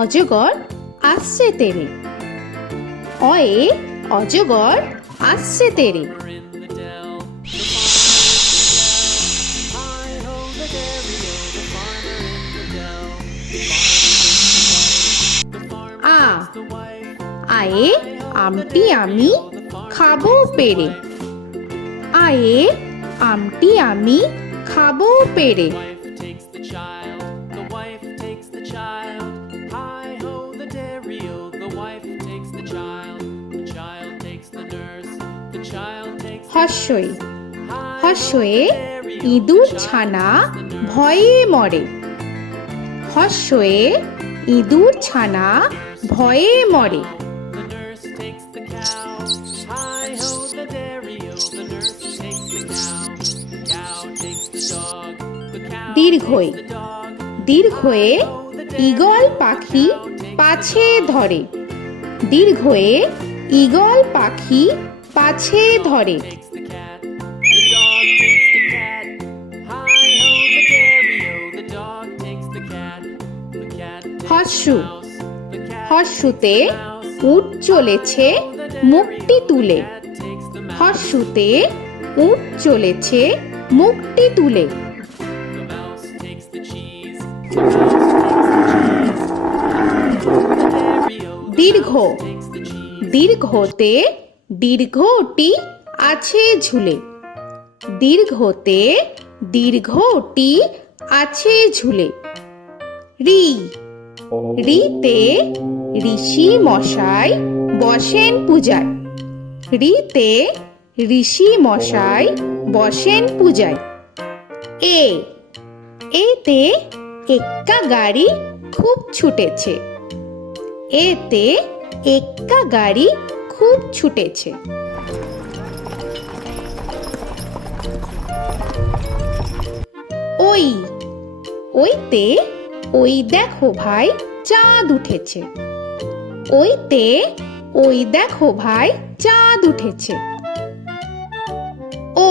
অজগর আসছে তেরে। অয়ে অজগর আসছে তেরে। আ আয়ে আমটি আমি খাবো পেরে। আয়ে আমটি আমি খাবো পেরে। হর্ষই হর্ষয়ে ইঁদুর ছানা ভয়ে মরে। হর্ষয়ে ইঁদুর ছানা ভয়ে মরে। দীর্ঘই দীর্ঘয়ে ঈগল পাখি পাছে ধরে। দীর্ঘয়ে ঈগল পাখি পাছে ধরে। হর্ষু হর্ষুতে উট চলেছে মুখটি তুলে। হর্ষুতে উট চলেছে মুখটি তুলে। দীর্ঘ দীর্ঘতে দীর্ঘটি আছে ঝুলে। দীর্ঘতে দীর্ঘটি আছে ঝুলে। রি রিতে ঋষি মশাই বসেন পূজায়। রিতে ঋষি মশাই বসেন পূজায়। এ এতে এক্কা গাড়ি খুব ছুটেছে। এতে এক্কা গাড়ি খুব ছুটেছে। ওই ওইতে ওই দেখো ভাই চাঁদ উঠেছে। ওইতে ওই দেখো ভাই চাঁদ উঠেছে। ও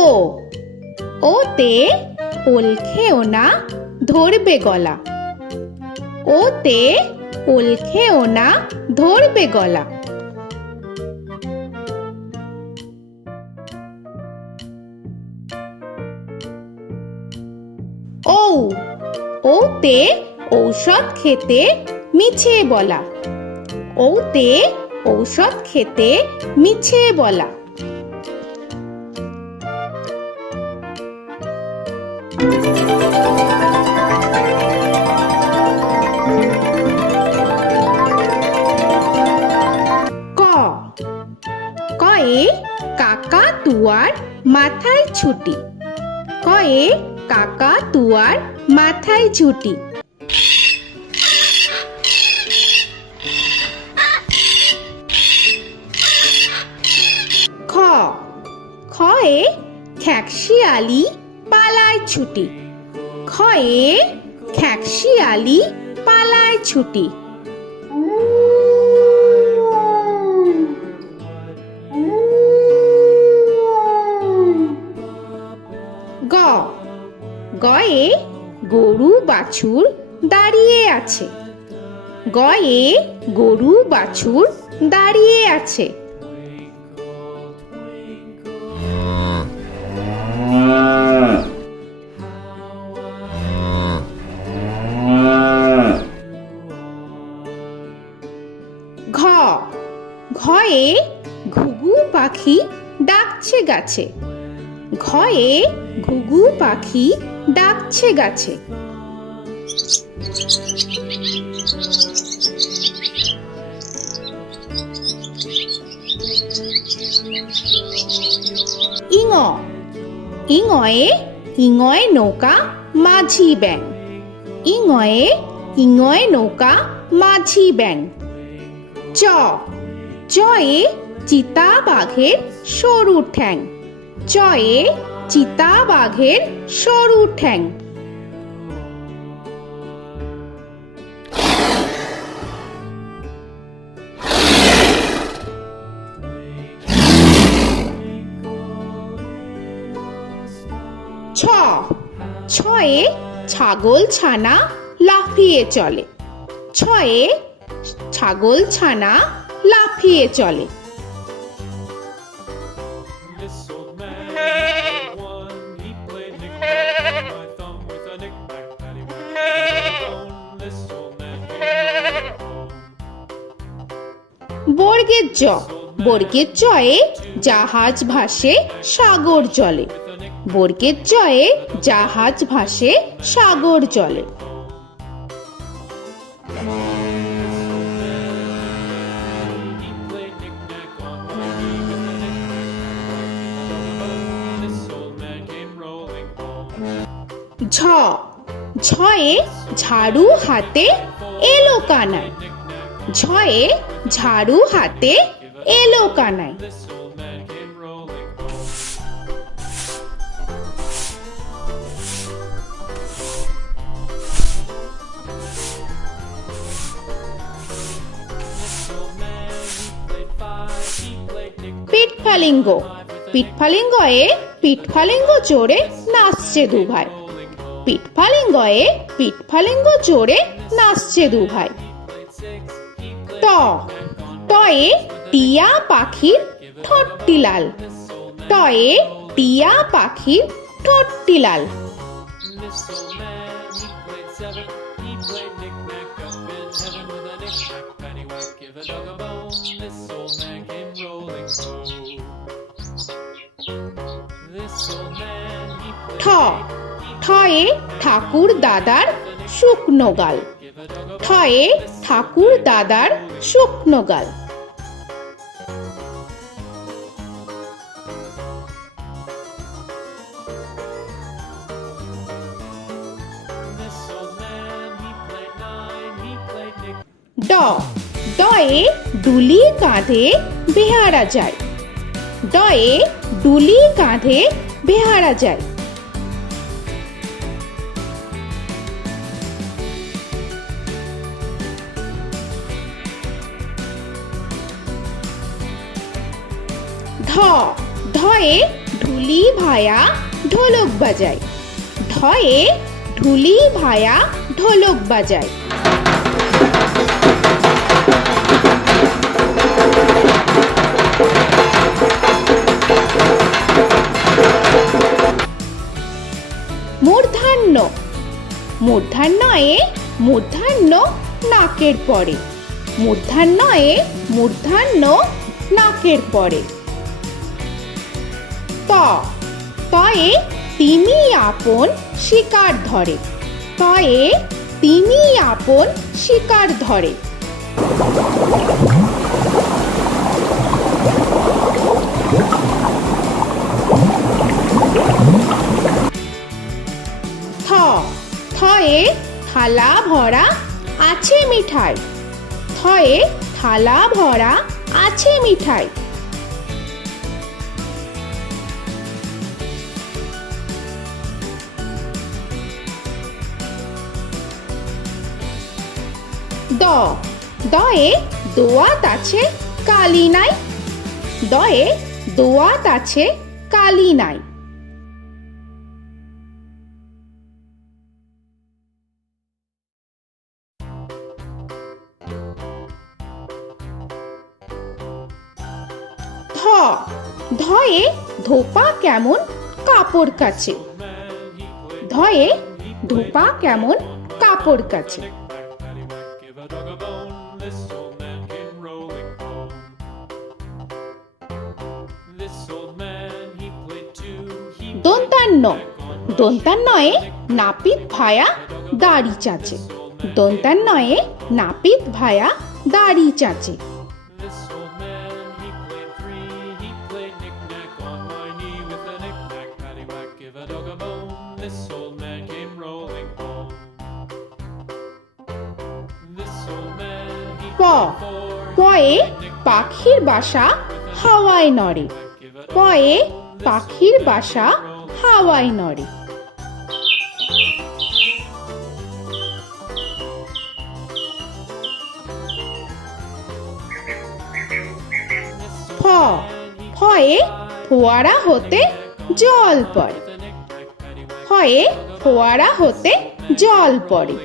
ওতে ওল খেও না ধরবে গলা। ওতে ওল খেও না ধরবে গলা। ঔ ওতে ঔষধ খেতে মিছে বলা। ওতে ঔষধ খেতে মিছে বলা। ক কয়ে কাকা তুয়ার মাথায় ছুটি। কয়ে কাকা তুয়ার মাথায় ছুটি। খ খয়ে খ্যাকশিয়ালি পালায় ছুটি। খয়ে খ্যাকশিয়ালি পালায় ছুটি। গ গয়ে গরু বাছুর দাঁড়িয়ে আছে। গয়ে গরু বাছুর দাঁড়িয়ে আছে। ঘ ঘয়ে ঘুঘু পাখি ডাকছে গাছে। ঘয়ে ঘুঘু পাখি ডাকছে গাছে। ইঙ ইঙয়ে ইঙয়ে নৌকা মাঝি ব্যাং। ইঙয়ে ইঙয়ে নৌকা মাঝি ব্যাং। চ চয়ে চিতা বাঘের সরু ঠ্যাং। চয়ে চিতা বাঘের সরু ঠ্যাং। ছ ছয়ে ছাগল ছানা লাফিয়ে চলে। ছয়ে ছাগল ছানা লাফিয়ে চলে। This old man had one. He played knick-knack on my thumb with a knick-knack, paddywhack, bone. This old man came rolling home. বর্গের জ, বর্গের জয়ে জাহাজ ভাসে সাগর জলে। বর্গের জয়ে জাহাজ ভাসে সাগর জলে। He played knick-knack on my knee with a knick-knack, bone. This old man came rolling home. ঝ, ঝয়ে ঝাড়ু হাতে এলো কানাই। ঝয়ে ঝাড়ু হাতে এলো Kanai. This old man came rolling home. This old man, he played five. He played knick-knack. পিঠফালিঙ্গ, পিঠফালিঙ্গয়ে পিঠফালিঙ্গ চড়ে নাচছে দু ভাই। পিঠফালিঙ্গয়ে পিঠফালিঙ্গ চড়ে নাচছে দু ভাই। ট, টয়ে টিয়া পাখির ঠোঁটটি লাল। টয়ে টিয়া পাখির ঠোঁটটি লাল। This old man, he played seven. He played knick-knack up in heaven with a knick-knack, paddywhack, give a dog a bone. This old man came rolling home. This old man, he ঠ, played ঠয়ে ঠাকুর দাদার শুকনো গাল। give a dog a ঠয়ে ঠাকুর দাদার শুকনো গাল। This old man, he played nine. He played knick. ড, ডয়ে ডুলি কাঁধে বেহারা যায়। ডয়ে ডুলি কাঁধে বেহারা যায়। ধ, ধয়ে ঢুলি ভায়া ঢোলক বাজায়। ধয়ে ঢুলি ভায়া ঢোলক বাজায়। মূর্ধন্য, মূর্ধন্যয়ে মূর্ধন্য নাকের পরে। মূর্ধন্যয়ে মূর্ধন্য নাকের পরে। ত, তয়ে তিমি আপন শিকার ধরে। তয়ে তিমি আপন শিকার ধরে। থ, থয়ে থালা ভরা আছে মিঠাই। থয়ে থালা ভরা আছে মিঠাই। দ, দয়ে দোয়াত আছে কালি নাই। দয়ে দোয়াত আছে কালি নাই। ধ, ধয়ে ধোপা কেমন কাপড় কাছে। ধয়ে ধোপা কেমন কাপড় কাছে। Paddywhack, give a dog a bone. This old man came rolling home. This old man, he played two. He দন্তান্ন, দন্তান্নয়ে নাপিত ভায়া দাড়ি চাচে। দন্তান্নয়ে নাপিত ভায়া দাড়ি চাচে। This old man, he played three. He played knick-knack on my knee with a knick-knack, paddywhack, give a dog a bone. This old man came rolling home. This old man, he প, played four. পয়ে পাখির বাসা হাওয়ায় নড়ে। পয়ে পাখির বাসা হাওয়ায় নড়ে। ফ, ফয়ে ফোয়ারা হতে জল পড়ে। ফয়ে ফোয়ারা হতে জল পড়ে।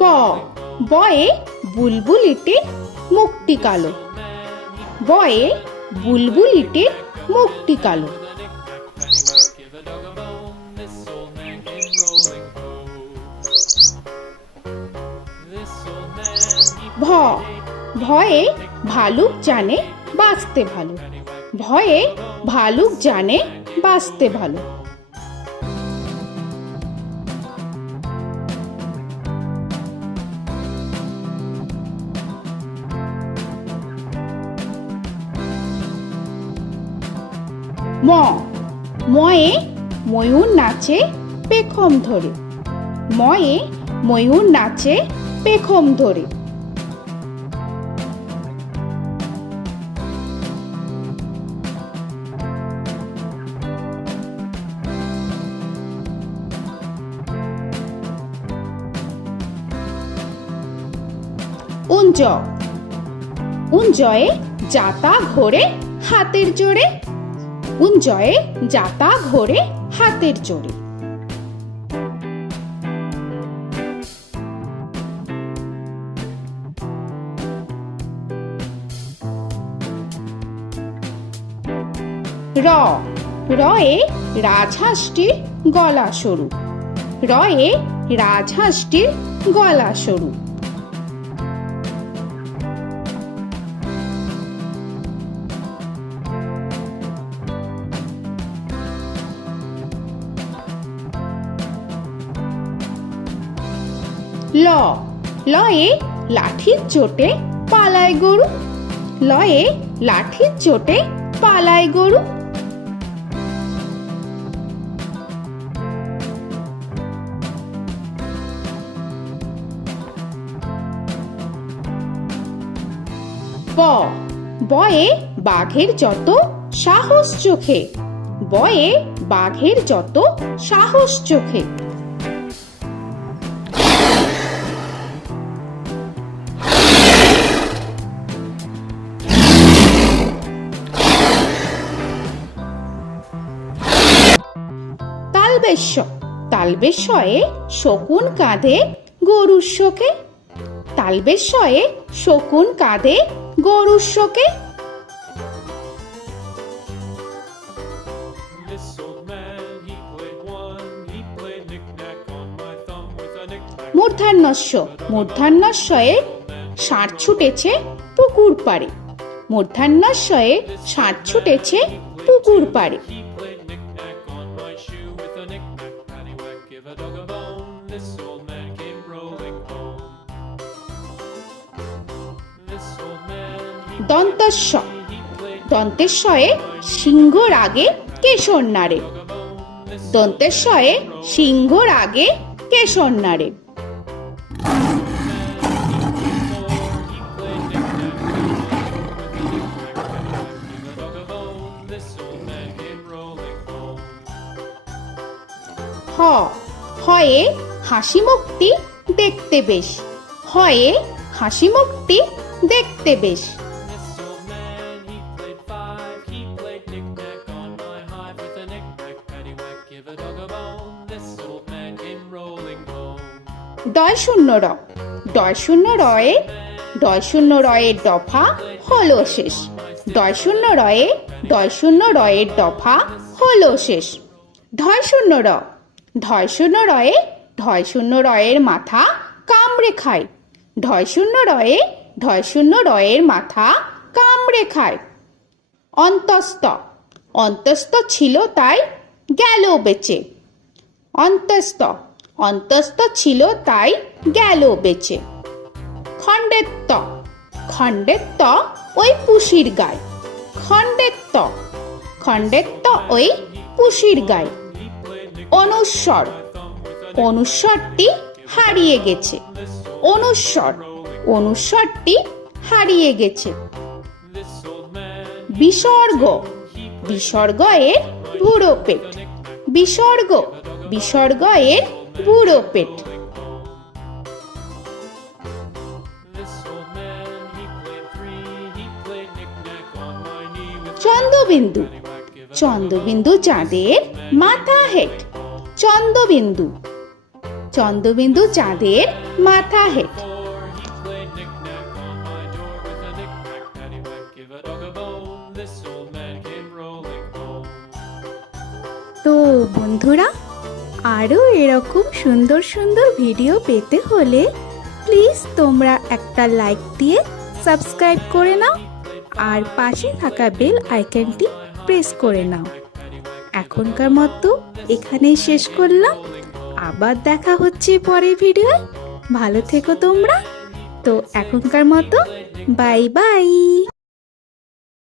ব বয়ে বুলবুলিটির মুখটি কালো। বয়ে বুলবুলিটির মুখটি কালো। Give a dog a bone, this old man came rolling home. This old man, he ভ ভয়ে ভালুক জানে বাঁচতে ভালো। ভয়ে ভালুক জানে বাঁচতে ভালো। ম ময়ে ময়ূর নাচে পেখম ধরে। ময়ে ময়ূর নাচে পেখম ধরে। উঞ্জ উঞ্জয়ে যাতা ঘোরে হাতের জোরে। উঞ্জয়ে যাতা ঘোরে হাতের জোরে। র রয়ে রাজহাঁসটির গলা সরু। রয়ে রাজহাঁসটির গলা সরু। ল লয়ে লাঠির চোটে পালায় গরু। লয়ে লাঠির চোটে পালায় গরু। ব বয়ে বাঘের যত সাহস চোখে। বয়ে বাঘের যত সাহস চোখে। তালবেশ্য তালবেশ্যয়ে শকুন কাঁধে গরুর শোকে। তালবেশ্যয়ে শকুন কাঁধে গরুর শোকে। This old man, he played one, he played knick-knack on my thumb with a knick-knack. মূর্ধন্যস্য মূর্ধন্যস্যয়ে ষাঁড় ছুটেছে পুকুর পাড়ে। মূর্ধন্যস্যয়ে ষাঁড় ছুটেছে পুকুর পাড়ে। He played knick-knack on my shoe with a knick-knack, paddywhack, give a dog a bone. This old man came rolling home. This old man, দন্তস্য he played দন্তেশ্বয়ে সিংহর আগে কেশর নাড়ে। dog a bone. This দন্তেশ্বয়ে সিংহর আগে কেশর নাড়ে। he played knick-knack on my shoe with a knick-knack, paddywhack, give a dog a bone. This old man came rolling home. হ হয়ে হাসি মুখটি দেখতে বেশ। হয়ে হাসি মুখটি দেখতে বেশ। This old man, he played five, he played knick-knack on my hive with a knick-knack, paddywhack, give a dog a bone. This old man came rolling home. ডয় শূন্য র ডয় শূন্য রয়ে ডয় শূন্য রয়ের দফা হলো শেষ। ডয় শূন্য রয়ে ডয় শূন্য রয়ের দফা হলো শেষ। ঢয় শূন্য র ঢয় শূন্য রয়ে ঢয় শূন্য রয়ের মাথা কামড়ে খায়। ঢয় শূন্য রয়ে ঢয় শূন্য রয়ের মাথা কামড়ে খায়। অন্তস্থ অন্তস্থ ছিল তাই গেল বেঁচে। অন্তস্থ অন্তস্থ ছিল তাই গেল বেঁচে। খণ্ডেত্ব খণ্ডেত্ব ওই পুষির গায়। খণ্ডেত্ব খণ্ডেত্ব ওই পুষির গায়। অনুস্বর অনুস্বরটি হারিয়ে গেছে। অনুস্বর অনুস্বরটি হারিয়ে গেছে। This old man, বিসর্গ বিসর্গ এর বুড়ো পেট। বিসর্গ বিসর্গ এর বুড়ো পেট। this old man, he played three, he played knick-knack on my knee with Chandrabindu paddywhack, give a Chandrabindu চাঁদের মাথা হেট। চন্দ্রবিন্দু চন্দ্রবিন্দু চাঁদের মাথা head. Before he played knick-knack on my door with a knick-knack, paddywhack, give a dog a bone. This old man came rolling home. তো বন্ধুরা, আরও এরকম সুন্দর সুন্দর ভিডিও পেতে হলে প্লিজ তোমরা একটা লাইক দিয়ে সাবস্ক্রাইব করে নাও আর পাশে থাকা বেল আইকনটি প্রেস করে নাও। এখনকার মতো এখানেই শেষ করলাম, আবার দেখা হচ্ছে পরের ভিডিও। ভালো থেকো তোমরা। তো এখনকার মতো বাই বাই।